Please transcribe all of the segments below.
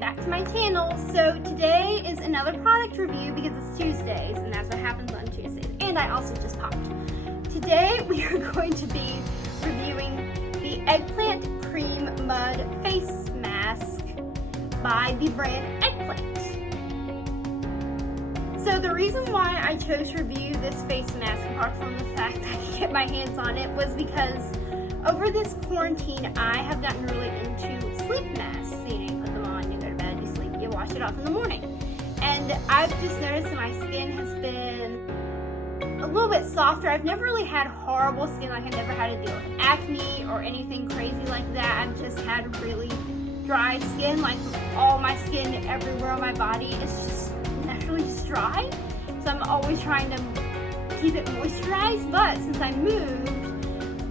back to my channel. So today is another product review because it's Tuesdays and that's what happens on Tuesdays. And I also just popped. Today we are going to be reviewing the Eggplant Cream Mud Face Mask by the brand Eggplant. So the reason why I chose to review this face mask, apart from the fact that I could get my hands on it, was because over this quarantine I have gotten really into sleep masks. So you put them on, you go to bed, you sleep, you wash it off in the morning. And I've just noticed that my skin has been a little bit softer. I've never really had horrible skin, like I've never had to deal with acne or anything crazy like that. I've just had really dry skin, like all my skin everywhere on my body is just naturally just dry. So I'm always trying to keep it moisturized, but since I moved,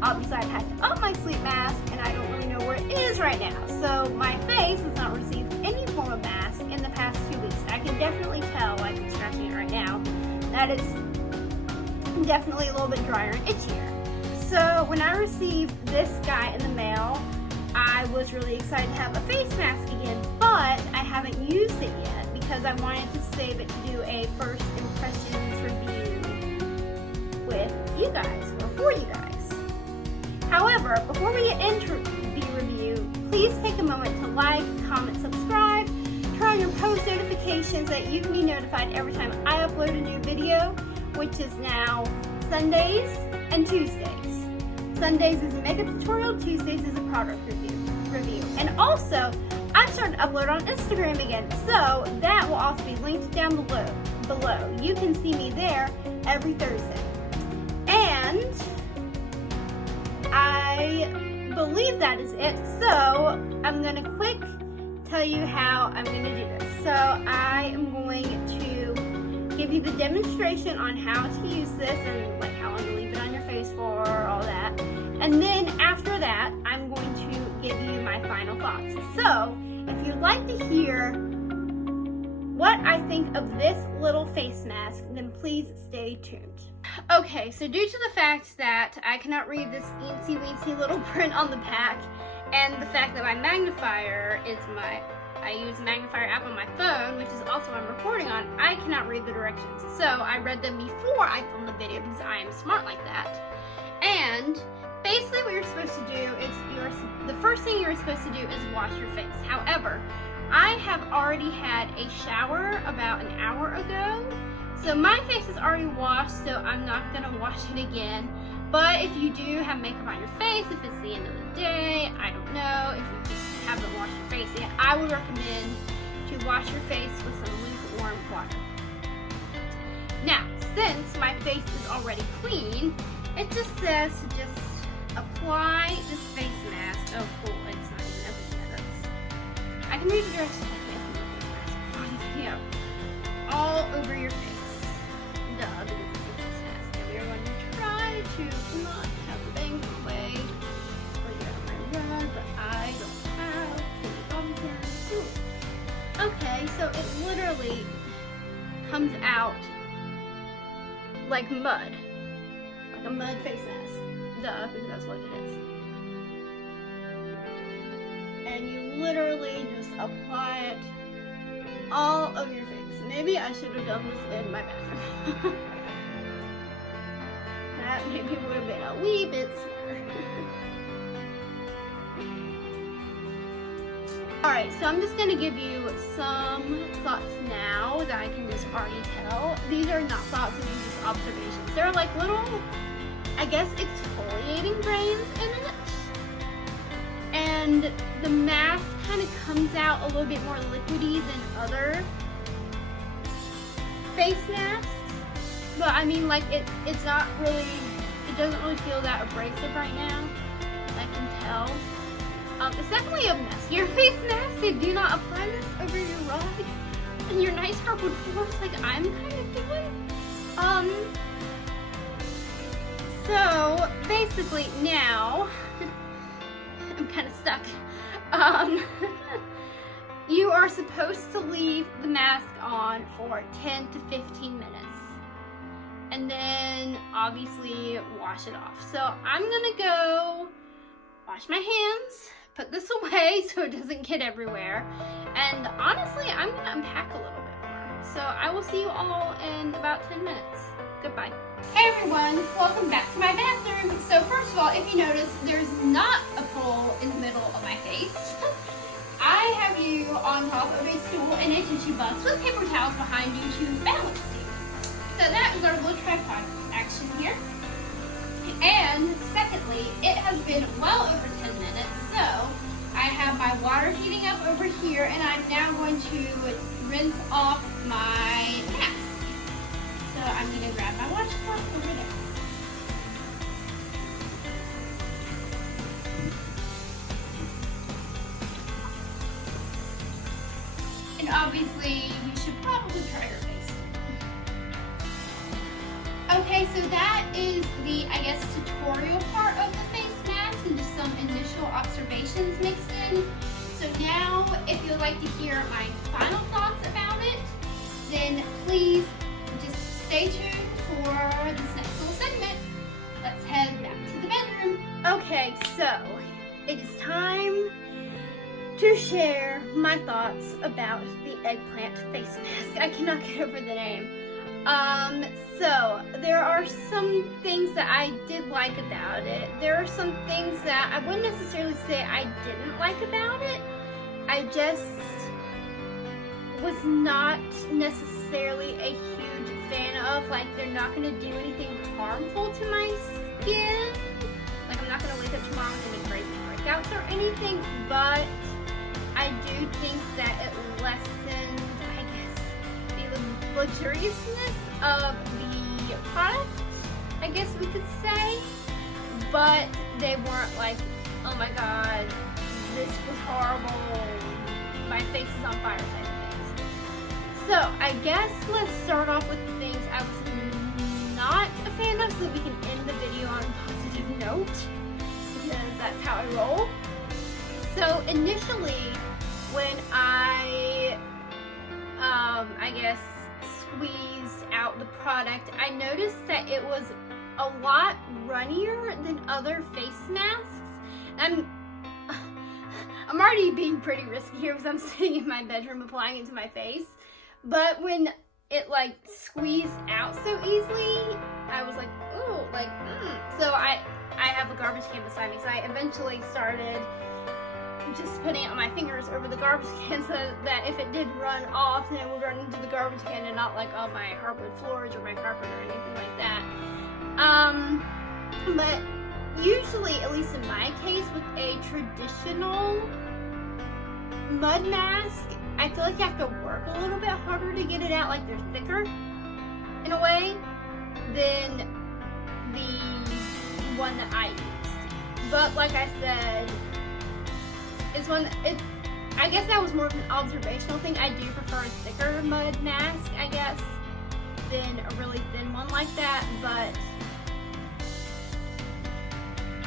obviously I've had to up my sleep mask and I don't really know where it is right now. So my face has not received any form of mask in the past 2 weeks. I can definitely tell, like I'm scratching it right now, that it's definitely a little bit drier and itchier. So when I received this guy in the mail, I was really excited to have a face mask again, but I haven't used it yet because I wanted to save it to do a first impressions review with you guys, or for you guys. However, before we get into the review, please take a moment to like, comment, subscribe, turn on your post notifications so that you can be notified every time I upload a new video, which is now Sundays and Tuesdays. Sundays is a makeup tutorial, Tuesdays is a product review. And also, I've started to upload on Instagram again, so that will also be linked down below. You can see me there every Thursday. And I believe that is it, so I'm going to quick tell you how I'm going to do this. So I am going to give you the demonstration on how to use this and like how long to leave it on your face for, all that. And then after that, I'm going to give you my final thoughts. So if you'd like to hear what I think of this little face mask, then please stay tuned. Okay, so due to the fact that I cannot read this eensy weensy little print on the back, and the fact that my magnifier is I use a magnifier app on my phone, which is also what I'm recording on, I cannot read the directions. So I read them before I filmed the video because I am smart like that. And basically what you're supposed to do is, the first thing you're supposed to do is wash your face. However, I have already had a shower about an hour ago, so my face is already washed, so I'm not going to wash it again. But if you do have makeup on your face, if it's the end of the day, I don't know, if you just haven't washed your face yet, I would recommend to wash your face with some lukewarm water. Now, since my face is already clean, it just says to just apply this face mask. Oh, cool, it's not even open yet. I can read the directions. I can't read the face mask. Yeah, all over your face. Duh, because it's a face mask. And we are going to try to not have the bangs away. Or you have my rug, but I don't have any bumpers. Okay, so it literally comes out like mud. Like a mud face mask. Duh, because that's what it is. And you literally just apply it all over your face. Maybe I should have done this in my bathroom. That maybe would have been a wee bit smarter. Alright, so I'm just going to give you some thoughts now that I can just already tell. These are not thoughts, these are just observations. They're like little, I guess, exfoliating grains in it. And the mask kind of comes out a little bit more liquidy than other face masks. But I mean, like, it's not really, it doesn't really feel that abrasive right now. I can tell. It's definitely a messier face mask, so do not apply this over your rug and your nice hardwood floors like I'm kind of doing. So basically now, I'm kind of stuck. You are supposed to leave the mask on for 10 to 15 minutes. And then obviously wash it off. So I'm gonna go wash my hands, put this away so it doesn't get everywhere, And honestly, I'm gonna unpack a little bit more. So I will see you all in about 10 minutes. Goodbye. Hey everyone, welcome back to my bathroom. So first of all, if you notice, there's not a pole in the middle of my face. I have you on top of a stool and a tissue box with paper towels behind you to balance you. So that is our little tripod action here. And secondly, it has been well over 10 minutes, so I have my water heating up over here, and I'm now going to rinse off my mask. So I'm going to grab my washcloth over there. And obviously, you should probably try your face. Okay, so that is the, I guess, tutorial part of the face mask and just some initial observations mixed in. So now, if you'd like to hear my final thoughts about it, then please just stay tuned for this next little segment. Let's head back to the bedroom. Okay, so it is time to share my thoughts about the Eggplant face mask. I cannot get over the name. So there are some things that I did like about it. There are some things that I wouldn't necessarily say I didn't like about it. I just was not necessarily a huge fan of, like, they're not going to do anything harmful to my skin. Like, I'm not going to wake up tomorrow with any crazy breakouts or anything, but I do think that it lessened, I guess, the luxuriousness of the product, I guess we could say, but they weren't like, oh my god, this was horrible, my face is on fire type of things. So I guess let's start off with the things I was not a fan of so that we can end the video on a positive note, because that's how I roll. So initially, when I guess squeezed out the product, I noticed that it was a lot runnier than other face masks. I'm already being pretty risky here because I'm sitting in my bedroom applying it to my face. But when it like squeezed out so easily, I was like, ooh, like, So I have a garbage can beside me, so I eventually started just putting it on my fingers over the garbage can so that if it did run off, then it would run into the garbage can and not like on my hardwood floors or my carpet or anything like that. But usually, at least in my case, with a traditional mud mask, I feel like you have to work a little bit harder to get it out, like they're thicker in a way than the one that I used. But like I said, I guess that was more of an observational thing. I do prefer a thicker mud mask, I guess, than a really thin one like that, but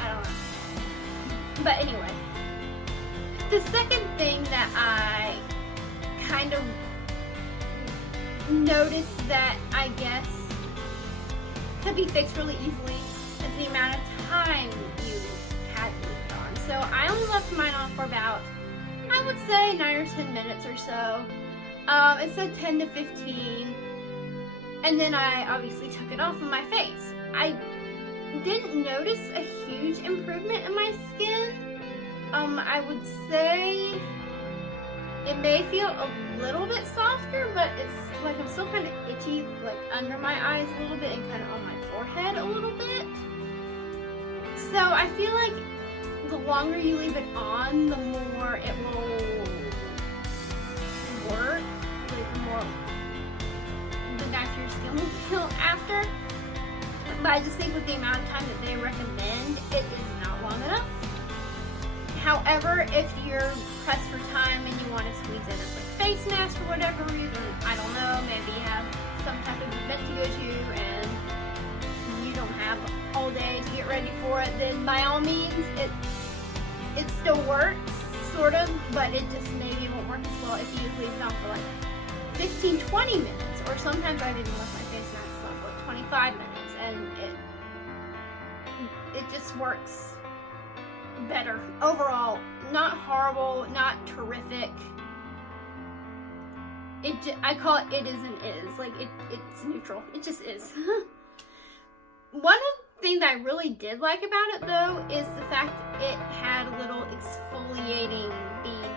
I don't know. But anyway, the second thing that I kind of noticed that I guess could be fixed really easily is the amount of time you had to leave it on. So I only left mine on for about, I would say 9 or 10 minutes or so. It said 10 to 15. And then I obviously took it off of my face. I didn't notice a huge improvement in my skin. I would say it may feel a little bit softer, but it's like I'm still kind of itchy, like under my eyes a little bit and kind of on my forehead a little bit. So I feel like the longer you leave it on, the more it will work, like the more the nicer your skin will feel after. But I just think with the amount of time that they recommend, it is not long enough. However, if you're pressed for time and you want to squeeze in a quick face mask for whatever reason, I don't know, maybe you have some type of event to go to and you don't have all day to get ready for it, then by all means, it still works, sort of, but it just maybe won't work as well if you leave it on for like 15-20 minutes, or sometimes I've even left my face mask on for like 25 minutes, and it just works better overall. Not horrible, not terrific, I call it is and is. Like, it's neutral. It just is. One of the things that I really did like about it, though, is the fact it had little exfoliating bead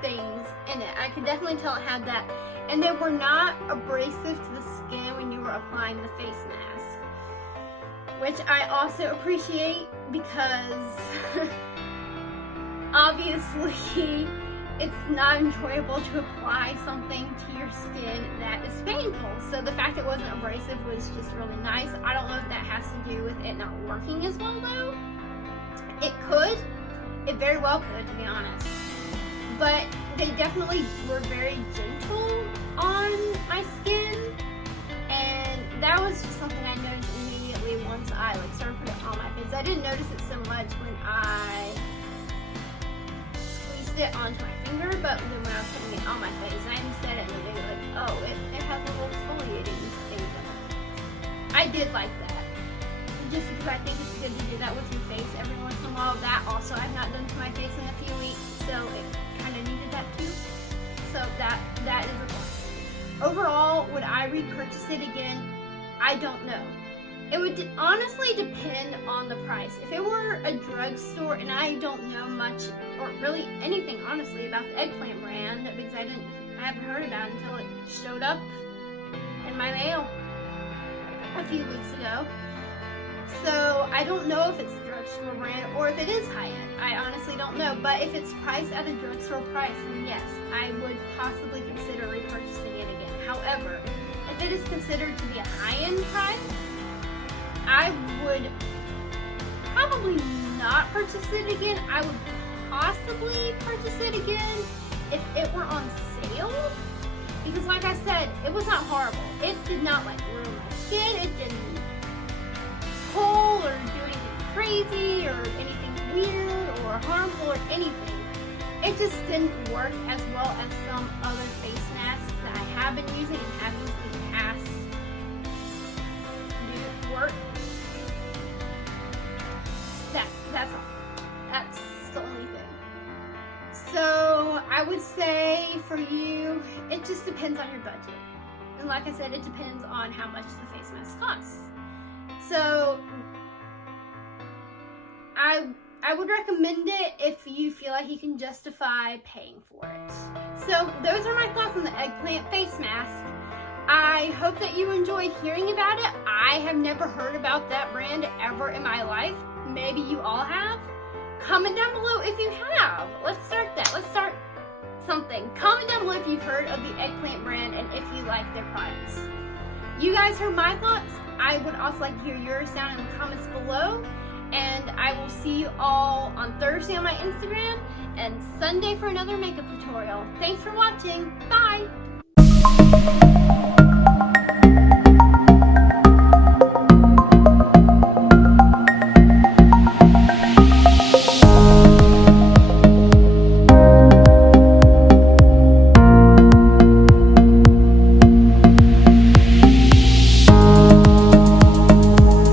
things in it. I could definitely tell it had that. And they were not abrasive to the skin when you were applying the face mask, which I also appreciate because obviously it's not enjoyable to apply something to your skin that is painful. So the fact it wasn't abrasive was just really nice. I don't know if that has to do with it not working as well, though. It could. It very well could, to be honest. But they definitely were very gentle on my skin, and that was just something I noticed immediately once I started putting it on my face. I didn't notice it so much when I squeezed it onto my finger, but then when I was putting it on my face, I instead it made it like, oh, it has a little exfoliating thing in it. I did like that, just because I think it's good to do that with your face every once in a while. That also I've not done to my face in a few weeks, so it kind of needed that too. So that is a plus. Overall, would I repurchase it again? I don't know. It would honestly depend on the price. If it were a drugstore and I don't know much or really anything honestly about the Eggplant brand, because I haven't heard about it until it showed up in my mail a few weeks ago. So I don't know if it's a drugstore brand or if it is high-end. I honestly don't know. But if it's priced at a drugstore price, then yes, I would possibly consider repurchasing it again. However, if it is considered to be a high-end price, I would probably not purchase it again. I would possibly purchase it again if it were on sale. Because like I said, it was not horrible. It did not ruin my skin. It didn't pull or do anything crazy or anything weird or harmful or anything. It just didn't work as well as some other face masks that I have been using and have used in the past do work. That's all. That's the only thing. So I would say for you, it just depends on your budget. And like I said, it depends on how much the face mask costs. So I would recommend it if you feel like you can justify paying for it. So those are my thoughts on the Eggplant face mask. I hope that you enjoyed hearing about it. I have never heard about that brand ever in my life. Maybe you all have. Comment down below if you have. Let's start that. Let's start something. Comment down below if you've heard of the Eggplant brand and if you like their products. You guys heard my thoughts. I would also like to hear yours down in the comments below. And I will see you all on Thursday on my Instagram and Sunday for another makeup tutorial. Thanks for watching. Bye!